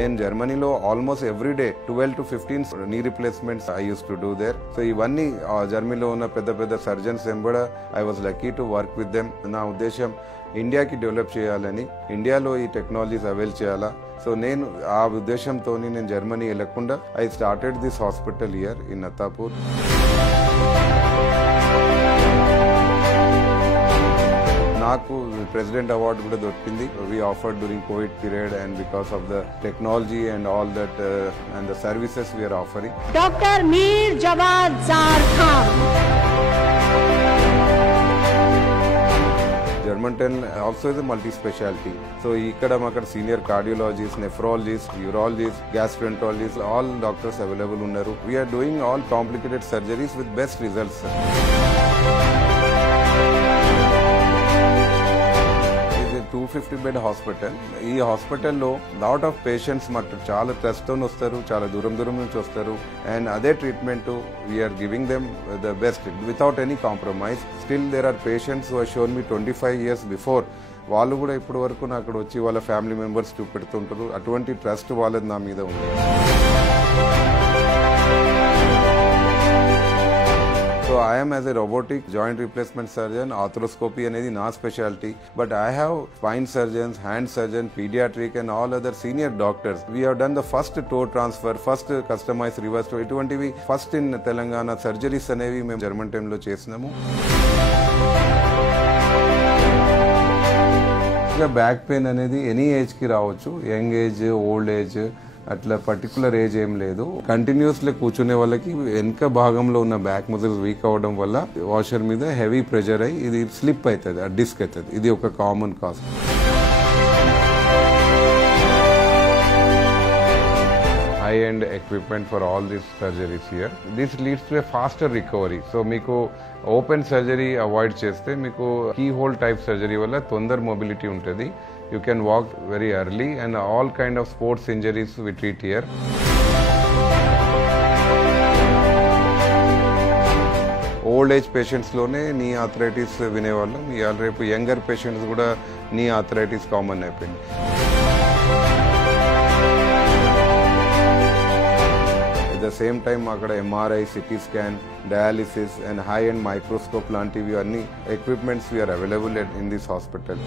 నేను జర్మనీలో almost every day 12 to 15 knee replacements I used to do there. So ఇవన్నీ జర్మనీలో ఉన్న పెద్ద పెద్ద సర్జన్స్ ఎంబడ I was lucky to work with them. నా ఉద్దేశం ఇండియాకి డెవలప్ చేయాలని, ఇండియాలో ఈ టెక్నాలజీస్ అవైల్ చేయాలా. సో నేను ఆ ఉద్దేశంతో నేను జర్మనీ వెళ్ళకుండా I started this hospital here in Attapur. నాకు ప్రెసిడెంట్ అవార్డు కూడా దొరికింది. We offered during Covid period and because of the technology and all that and the services we're offering. Doctor Mir Jawad Zar Khan. Germantown also is a multi-specialty. So ikkada makada senior cardiologists, nephrologists, urologists, gastroenterologists, all doctors available unnaru. We are doing all complicated surgeries with best results. It is a 250-bed hospital. ఈ హాస్పిటల్లో lot of patients మాకు చాలా ట్రస్ట్తో వస్తారు, చాలా దూరం నుంచి వస్తారు. And అదే treatment we're giving them the best without any compromise. Still there are patients who have shown me 25 years before. వాళ్ళు కూడా ఇప్పటి వరకు నాకు అక్కడ వచ్చి వాళ్ళ ఫ్యామిలీ మెంబర్స్ చూపెడుతుంటారు. అటువంటి ట్రస్ట్ వాళ్ళది నా మీద ఉంది. So I am as a robotic joint replacement surgeon, arthroscopy అనేది నా speciality. But I have spine surgeons, hand surgeon, pediatric and all other senior doctors. We have done the first toe transfer, first customized reverse toe. ఇటువంటివి first in Telangana surgeries అనేవి మేము జర్మన్టౌన్లో చేసినాము. Back pain అనేది any ఏజ్కి రావచ్చు, young age, old age, అట్లా particular age ఏం లేదు. కంటిన్యూస్లీ కూర్చునే వాళ్ళకి వెనక భాగంలో ఉన్న బ్యాక్ మజిల్స్ వీక్ అవడం వల్ల వాషర్ మీద హెవీ ప్రెషర్ అయ్యి ఇది స్లిప్ అవుతుంది, డిస్క్ అవుతుంది. ఇది ఒక common cause. High-end equipment for all these surgeries here. This leads to a faster recovery. So మీకు ఓపెన్ సర్జరీ అవాయిడ్ చేస్తే మీకు కీ హోల్ టైప్ సర్జరీ వల్ల తొందర మొబిలిటీ ఉంటుంది. You can walk very early and all kind of sports injuries we treat here. Old age పేషెంట్స్లోనే knee arthritis వినేవాళ్ళం. ఇవాళ రేపు యంగర్ పేషెంట్స్ కూడా నీ ఆర్థరైటిస్ కామన్ అయిపోయింది. At the same time అక్కడ MRI, CT scan, dialysis and high-end microscope లాంటివి అన్ని equipments we are available in this hospital.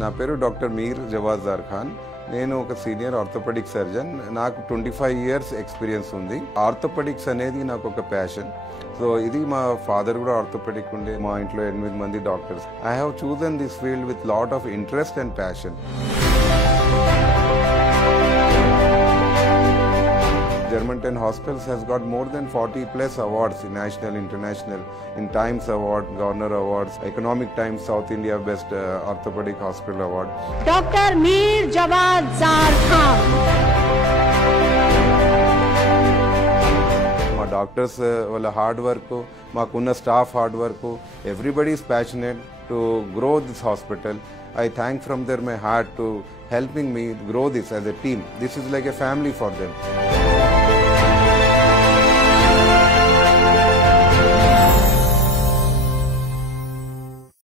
నా పేరు డాక్టర్ మీర్ జవాద్ జార్ ఖాన్. నేను ఒక సీనియర్ ఆర్థోపెడిక్ సర్జన్. నాకు 25 years ఎక్స్పీరియన్స్ ఉంది. ఆర్థోపెడిక్స్ అనేది నాకు ఒక ప్యాషన్. సో ఇది మా ఫాదర్ కూడా ఆర్థోపెడిక్ ఉండే. మా ఇంట్లో 8 మంది doctors. I have chosen this field with lot of interest and passion. Germantown Hospitals has got more than 40+ awards, national, international, in Times Award, Governor Awards, Economic Times South India Best Orthopedic Hospital Award. Dr. Mir Jawad Zar Khan. మా doctors వాళ్ళ hard work, మాకున్న staff hard work, everybody is passionate to grow this hospital. I thank from my heart to helping me grow this as a team. This is like a family for them.